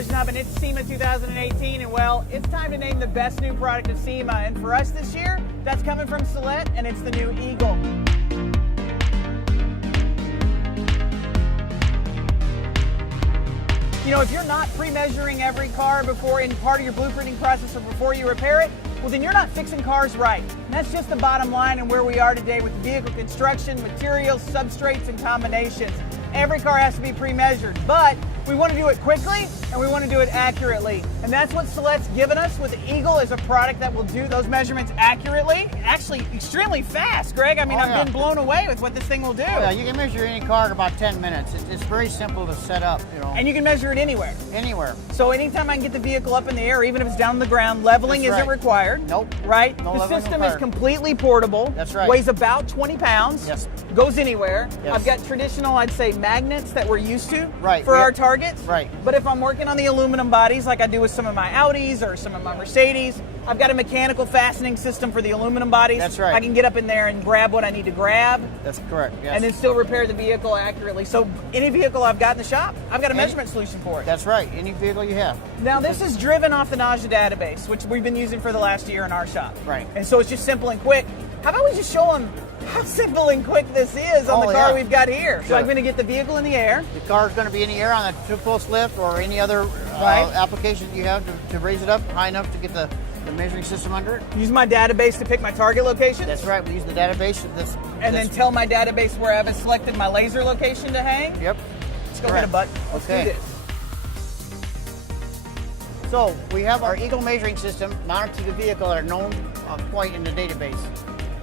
Collision Hub, and it's SEMA 2018, and well, it's time to name the best new product of SEMA, and for us this year, that's coming from Celette, and it's the new Eagle. You know, if you're not pre-measuring every car before in part of your blueprinting process or before you repair it, well then you're not fixing cars right. And that's just the bottom line and where we are today with vehicle construction, materials, substrates, and combinations. Every car has to be pre-measured, but we want to do it quickly and we want to do it accurately. And that's what Celette's given us with the Eagle, is a product that will do those measurements accurately, actually extremely fast, Greg. I mean, I've been blown away with what this thing will do. Yeah, you can measure any car in about 10 minutes. It's very simple to set up, you know. And you can measure it anywhere. Anywhere. So anytime I can get the vehicle up in the air, even if it's down on the ground, leveling isn't required. Nope. Right? No the leveling system required. is completely portable. That's right. Weighs about 20 pounds. Yes. Goes anywhere. Yes. I've got traditional, I'd say, magnets that we're used to Right. for our targets. Right. But if I'm working on the aluminum bodies like I do with some of my Audis or some of my Mercedes, I've got a mechanical fastening system for the aluminum bodies. That's right. I can get up in there and grab what I need to grab. That's correct, yes. And then still repair the vehicle accurately. So any vehicle I've got in the shop, I've got a measurement solution for it. That's right, any vehicle you have. Now this is driven off the NAJA database, which we've been using for the last year in our shop. Right. And so it's just simple and quick. How about we just show them how simple and quick this is on the car we've got here. So I'm going to get the vehicle in the air. The car is going to be in the air on a two-post lift or any other application you have to raise it up high enough to get the measuring system under it. Use my database to pick my target location. That's right, we use the database of this. And then tell my database where I haven't selected my laser location to hang. Yep. Let's go hit a button. Let's do this. So we have our Eagle measuring system mounted to the vehicle at a known point in the database.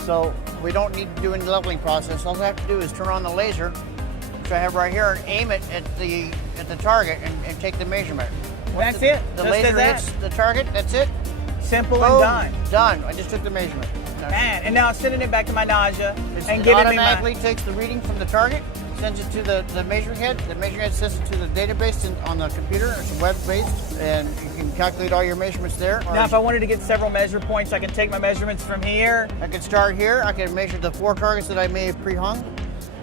So we don't need to do any leveling process. All I have to do is turn on the laser, which I have right here, and aim it at the target and take the measurement. That's it. The laser hits the target, that's it. Simple Boom, and done. Done. I just took the measurement. Man, and now it's sending it back to my NAJA and it giving automatically me takes the reading from the target, sends it to the measuring head. The measuring head sends it to the database on the computer. It's web-based, and you can calculate all your measurements there. Now, if I wanted to get several measure points, I can take my measurements from here. I can start here. I can measure the 4 targets that I may have pre-hung,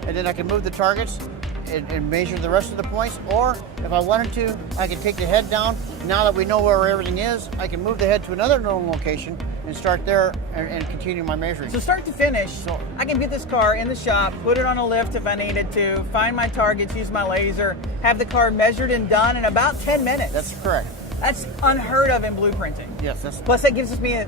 and then I can move the targets and measure the rest of the points. Or if I wanted to, I can take the head down. Now that we know where everything is, I can move the head to another known location and start there and continue my measuring. So start to finish, I can get this car in the shop, put it on a lift if I needed to, find my targets, use my laser, have the car measured and done in about 10 minutes. That's correct. That's unheard of in blueprinting. Yes, that's. Plus that gives me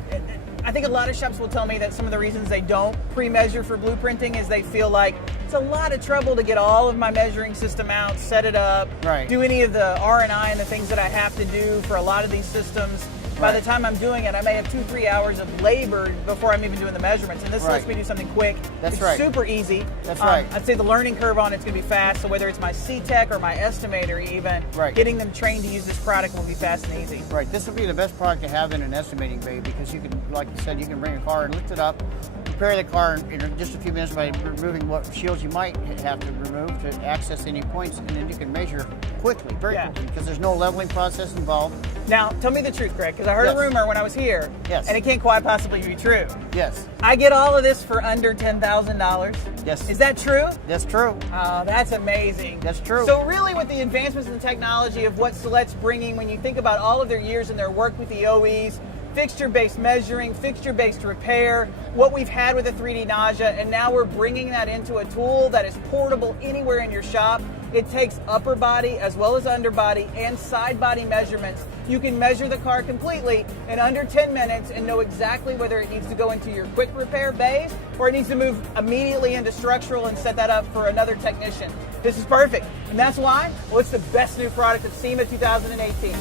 I think a lot of shops will tell me that some of the reasons they don't pre-measure for blueprinting is they feel like it's a lot of trouble to get all of my measuring system out, set it up, do any of the R&I and the things that I have to do for a lot of these systems. By the time I'm doing it, I may have 2-3 hours of labor before I'm even doing the measurements, and this lets me do something quick. That's it's super easy. That's right. I'd say the learning curve on it's going to be fast, so whether it's my C-Tech or my estimator even, getting them trained to use this product will be fast and easy. Right, this will be the best product to have in an estimating bay because you can, like you said, you can bring a car and lift it up, repair the car in just a few minutes by removing what shields you might have to remove to access any points, and then you can measure quickly, very quickly, because there's no leveling process involved. Now, tell me the truth, Greg, because I heard a rumor when I was here, and it can't quite possibly be true. Yes. I get all of this for under $10,000. Yes. Is that true? That's true. Oh, that's amazing. That's true. So really with the advancements in technology of what Celette's bringing, when you think about all of their years and their work with the OEs, fixture-based measuring, fixture-based repair, what we've had with the 3D NAJA, and now we're bringing that into a tool that is portable anywhere in your shop. It takes upper body as well as underbody and side body measurements. You can measure the car completely in under 10 minutes and know exactly whether it needs to go into your quick repair bays or it needs to move immediately into structural and set that up for another technician. This is perfect. And that's why, well, it's the best new product of SEMA 2018.